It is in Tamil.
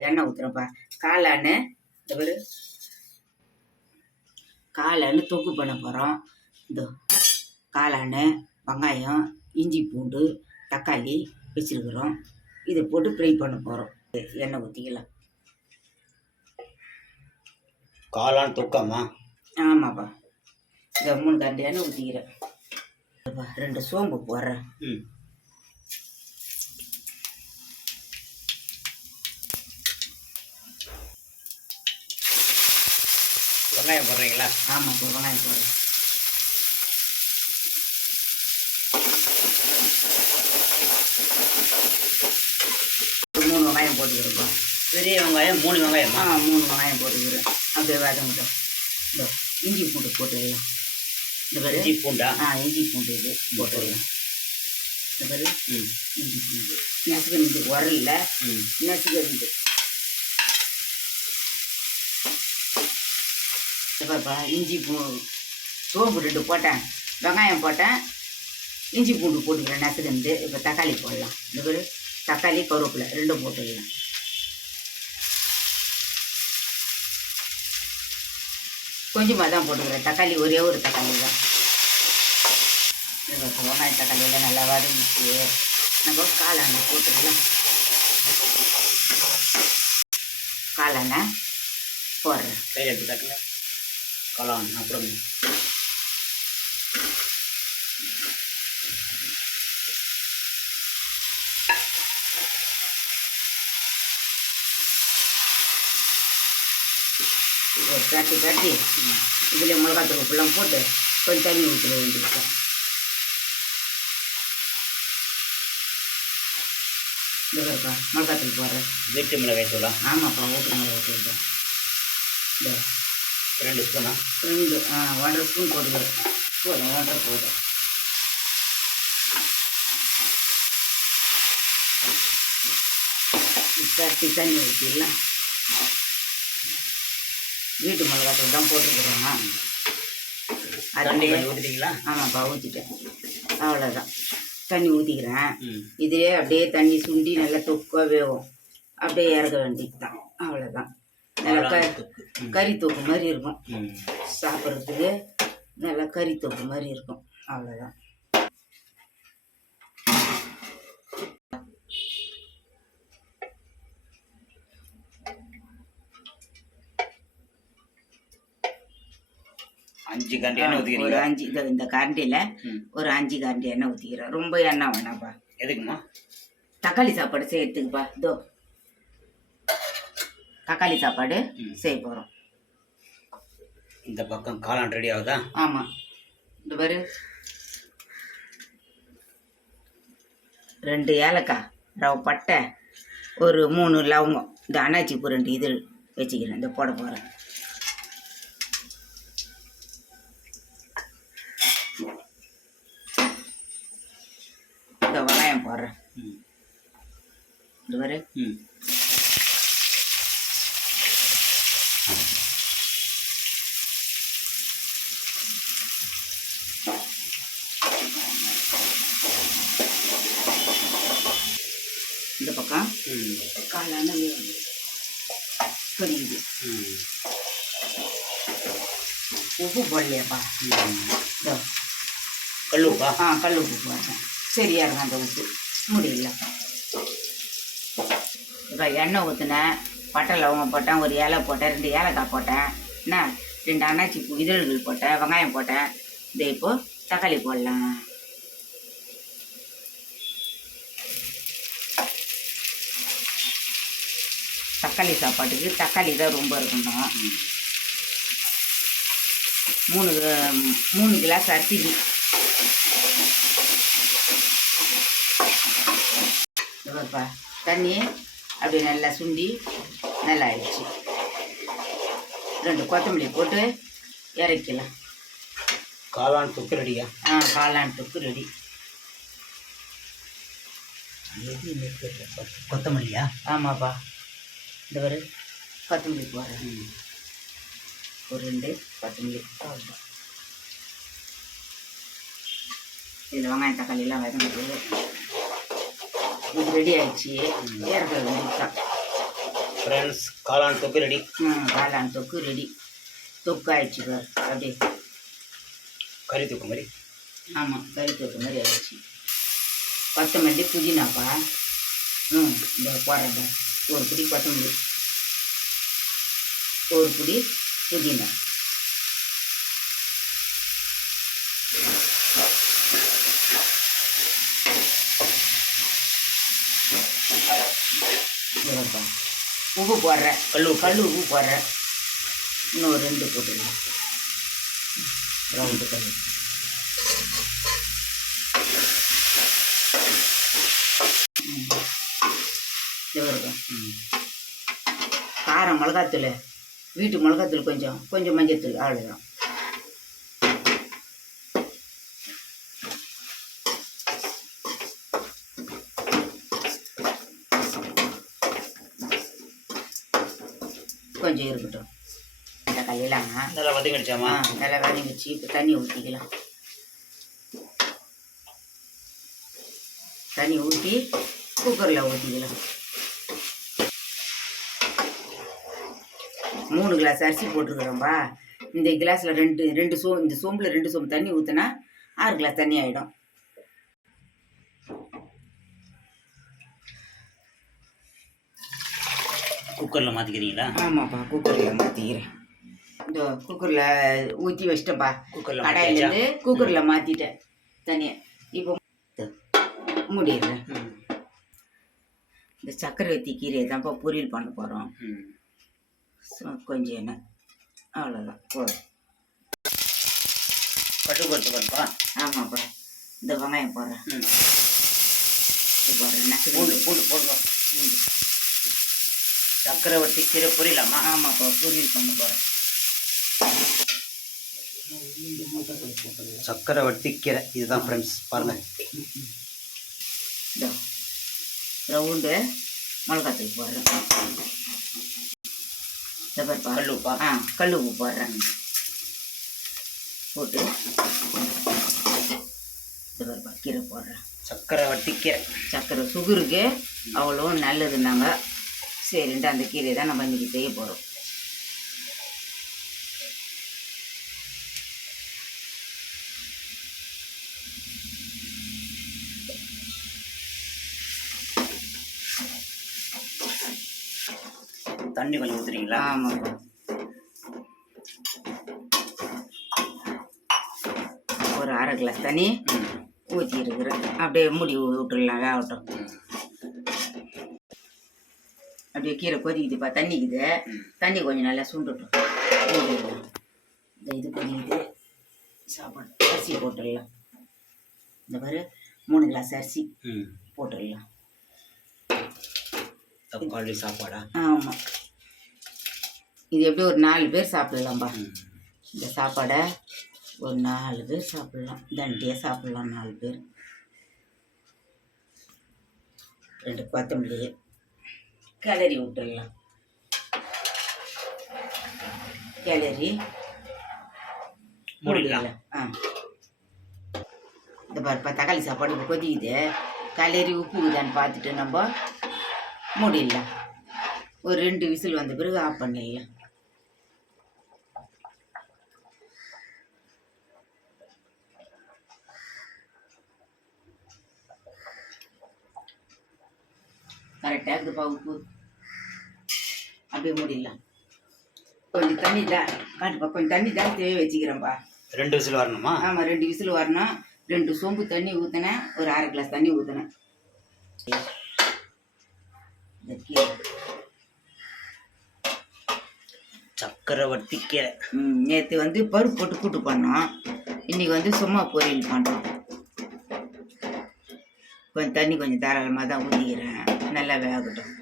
எண்ணெய் ஊற்றுறப்பா காளான்னு இந்த பேர். காளான்னு தொக்கு பண்ண போகிறோம் இந்த காளான்னு வெங்காயம் இஞ்சி பூண்டு தக்காளி வச்சுருக்குறோம். இதை போட்டு ஃப்ரை பண்ண போகிறோம் எண்ணெய் ஊற்றிக்கலாம் காளான் தொக்கம்மா ஆமாப்பா. இந்த மூணு கரண்டி எண்ணெய் ஊற்றிக்கிறேன் ரெண்டு சோம்பு போடுறேன். ம். வெங்காயம் போடுறீங்களா? ஆமாப்பா வெங்காயம் போடுறேன். ஒரு மூணு வெங்காயம் போட்டுக்கிறேன்ப்பா. பெரிய வெங்காயம் மூணு ஆ வெங்காயமா மூணு வெங்காயம் போட்டுக்கிறேன். அப்படியே வதங்கிட்டோம் இந்த இஞ்சி பூண்டு போட்டுடலாம் இந்த பேர். இஞ்சி பூண்டா? ஆ இஞ்சி பூண்டு இது போட்டுடலாம் இந்த பேர். ம். இஞ்சி பூண்டு. நசுக்கணிந்து உரல்ல ம். இப்போ இஞ்சி பூ சோம்பு ரெண்டு போட்டேன். வெங்காயம் போட்டேன். இஞ்சி பூண்டு போட்டுக்கிறேன் நசுக்கணிந்து இப்போ தக்காளி போடலாம். இந்த பேர் தக்காளி கருவேப்பிலை ரெண்டும் போட்டுடலாம் கொஞ்சமாக தான் போட்டுக்கிறேன். தக்காளி ஒரே ஒரு தக்காளி தான். இது இப்போ வெங்காய தக்காளி நல்லா வதங்கிச்சு நம்ம காளாண்ணை போட்டுக்கலாம். காளானை போடுறேன். காளான் அப்புறம் ஒரு தட்டி தட்டி இதில் மிளகாத்தூள் உப்புலாம் போட்டு கொஞ்சம் தண்ணி ஊற்றிட வேண்டியது இந்த இருக்கா மிளகாத்தூள் போடுறேன் வீட்டு மிளகாய் தூளா ஆமாப்பா ஊற்று மிளகாத்தூள் தான் ஸ்பூனா ரெண்டு ஆ ஒன்றரை ஸ்பூன் போட்டுக்கிறேன். போதும் ஒன்றரை போதும். தட்டி தண்ணி ஊற்றிடலாம் வீட்டு மிளகாத்தூள் தான் போட்டுக்கிறோம் தண்ணி அது கொஞ்சம் ஊற்றிட்டீங்களா ஆமாப்பா ஊற்றிட்டேன் அவ்வளோதான் தண்ணி ஊற்றிக்கிறேன் இதுலேயே அப்படியே தண்ணி சுண்டி நல்லா தொக்கா வேகும் அப்படியே இறக்க வேண்டியது தான் அவ்வளோதான் நல்லா க. கறி தொக்கு மாதிரி இருக்கும். சாப்பிட்றதுக்கு நல்லா கறி தொக்கு மாதிரி இருக்கும். அவ்வளோதான் அஞ்சு கண்டி எண்ணெய் ஒரு அஞ்சு இந்த இந்த கரண்டியில் ஒரு அஞ்சு கரண்டி எண்ணெய் ஊற்றிக்கிறேன் ரொம்ப எண்ணெய் வேணாம்ப்பா. எதுக்குமா தக்காளி சாப்பாடு செய்யறதுக்குப்பா. இதோ. தக்காளி சாப்பாடு. செய்ய போகிறோம் இந்த பக்கம் காளான் ரெடி ஆகுதா? ஆமாம் இந்த பாரு. ரெண்டு ஏலக்காய் ரவை பட்டை ஒரு மூணு லவங்கம். இந்த அன்னாச்சி பூ ரெண்டு இது வச்சுக்கிறேன். இந்த போட போகிறேன் இந்த வெங்காயம் போடுறேன். ம். இந்த பாரு. ம் இந்த பக்கம் ம் காளான புரியுது ம் உப்பு போடலையாப்பா ம் இதோ கல்லுப்பா? ஆ கல் உப்பு போடுறேன் சரியா இருக்கும் அந்த உப்பு? முடியல. இப்போ எண்ணெய் ஊற்றினேன் பட்டை லவங்கம் போட்டேன் ஒரு ஏலை போட்டேன் ரெண்டு ஏலக்காய் போட்டேன். என்ன? ரெண்டு அன்னாச்சி பூ இதழ்கள் போட்டேன் வெங்காயம் போட்டேன். இந்த இப்போ தக்காளி போடலாம். தக்காளி சாப்பாட்டுக்கு தக்காளி தான் ரொம்ப இருக்கணும். மூணு மூணு கிளாஸ் அரிசிக்கு. இவ்வளோப்பா தண்ணி அப்படி நல்லா சுண்டி நல்லா ஆயிடுச்சு ரெண்டு கொத்தமல்லி போட்டு இறக்கலாம் காளான் தொக்கு ரெடியா? ஆ காளான் தொக்கு ரெடி. கொத்தமல்லியா? ஆமாப்பா. இந்த ஒரு கொத்தமல்லி போடுறேன் ம் ஒரு ரெண்டு கொத்தமல்லி அவ்வளோதான் இதில் வெங்காயம் தக்காளி எல்லாம் வதங்கிட்டு இது ரெடி ஆயிடுச்சு. வேண்டியதுதான் ஃப்ரெண்ட்ஸ் காளான் தொக்கு ரெடி ம், காளான் தொக்கு ரெடி தொக்கு ஆயிடுச்சு பாரு அப்படியே. கறி தொக்கு மாதிரி. ஆமாம் கறி தொக்கு மாதிரி ஆயிடுச்சு. கொத்தமல்லி புதினாப்பா. ம் இந்த போடுறேன். ஒரு பிடி கொத்தமல்லி ஒரு பிடி புதினா. உப்பு போடுறேன். கல் உப்பு. கல் உப்பு போடுறேன். இன்னும் ரெண்டு போட்டுக்கலாம். ரவுண்டு கல் ம். இது வருங்க ம். காரம் மிளகாத்தூள் வீட்டு மிளகாத்தூள் கொஞ்சம் கொஞ்சம் மஞ்சத்தூள் அவ்வளோதான் கொஞ்சம் இருக்கட்டும். இந்த கையிலாங்க நல்லா வதங்கிடுச்சாமா நல்லா வதங்கிச்சு இப்போ தண்ணி ஊற்றிக்கலாம் தண்ணி ஊற்றி குக்கரில் ஊற்றிக்கலாம் மூணு கிளாஸ் அரிசி போட்டிருக்கிறோம்பா. இந்த கிளாஸில் ரெண்டு ரெண்டு சோ இந்த சோம்பில் ரெண்டு சோம்பு தண்ணி ஊற்றினா ஆறு கிளாஸ் தண்ணி ஆகிடும் குக்கரில் மாற்றிக்கிறீங்களா ஆமாப்பா குக்கரில் மாற்றிக்கிறேன் இந்த குக்கரில் ஊற்றி வச்சிட்டேன்ப்பா. குக்கரில் கடாயிலேருந்து குக்கரில் மாற்றிட்டேன் தனியாக இப்போ முடியல ம். இந்த சக்கரை வத்தி கீரையை தான்ப்பா பொரியல் பண்ண போகிறோம் ம். கொஞ்சம் எண்ணெய். அவ்வளோதான் போதும். கடுகு பருத்து பருப்பா ஆமாப்பா இந்த வெங்காயம் போடுறேன். போடுறேன் பூண்டு பூண்டு போடுங்க. பூண்டு. சக்கரவர்த்தி கீரை பொரியலாமா? ஆமாப்பா பொரியல் பண்ண போகிறேன் சக்கரவர்த்தி கீரை. இதுதான் ஃப்ரெண்ட்ஸ் பாருங்க. இதோ ரவுண்டு மிளகாத்தூள் போடுறேன். இந்த பாருப்பா கல் உப்பா. ஆ கல் உப்பு போடுறேன் போட்டு இந்த பாருப்பா கீரை போடுறேன். சக்கரவர்த்தி கீரை. சக்கரை சுகருக்கு அவ்வளோ நல்லதுன்னாங்க. சரின்ட்டு அந்த கீரையை தான் நம்ம இன்றைக்கி செய்ய போகிறோம் தண்ணி கொஞ்சம் ஊற்றுறீங்களா ஆமாப்பா ஒரு அரை கிளாஸ் தண்ணி ஊற்றி இருக்கிறேன் அப்படியே மூடி விட்டுடலாம் வேகட்டும் அப்படியே கீரை கொதிக்குதுப்பா தண்ணிக்குது. தண்ணி கொஞ்சம் நல்லா சுண்டுட்டும். இது கொதிக்குது. சாப்பாடு அரிசி போட்டுடலாம். இந்த மாதிரி மூணு கிளாஸ் அரிசி ம். போட்டுடலாம். தக்காளி சாப்பாடா? ஆமாம் இது எப்படி ஒரு நாலு பேர் சாப்பிடலாம்ப்பா இந்த சாப்பாடை ஒரு நாலு பேர் சாப்பிடலாம். தண்டியாக சாப்பிடலாம் நாலு பேர். ரெண்டு கொத்தமல்லி. கிளறி விட்டுடலாம். கிளறி. மூடிடலாம். ஆ. இந்த பாருப்பா தக்காளி சாப்பாடு இப்போ கொதிக்குது. கிளறி உப்புக்குதான்னு பார்த்துட்டு நம்ம மூடிடலாம். ஒரு ரெண்டு விசில் வந்த பிறகு ஆஃப் பண்ணிடலாம். கரெக்டாக இருக்குதுப்பா உப்பு அப்படியே மூடிடலாம். கொஞ்சம் தண்ணி தான் காட்டுப்பா கொஞ்சம் தண்ணி ஜாஸ்தியாகவே வச்சுக்கிறேன்ப்பா. ரெண்டு விசில் வரணுமா? ஆமாம் ரெண்டு விசில் வரணும். ரெண்டு சொம்பு தண்ணி ஊற்றினேன் ஒரு அரை கிளாஸ் தண்ணி ஊற்றினேன் சக்கரவர்த்தி கீரை. நேற்று வந்து பருப்பு போட்டு கூட்டு பண்ணோம் இன்னைக்கு வந்து சும்மா பொரியல் பண்ணுறோம் கொஞ்சம் தண்ணி கொஞ்சம் தாராளமாக தான் ஊற்றிக்கிறேன் நல்லா வேகட்டும்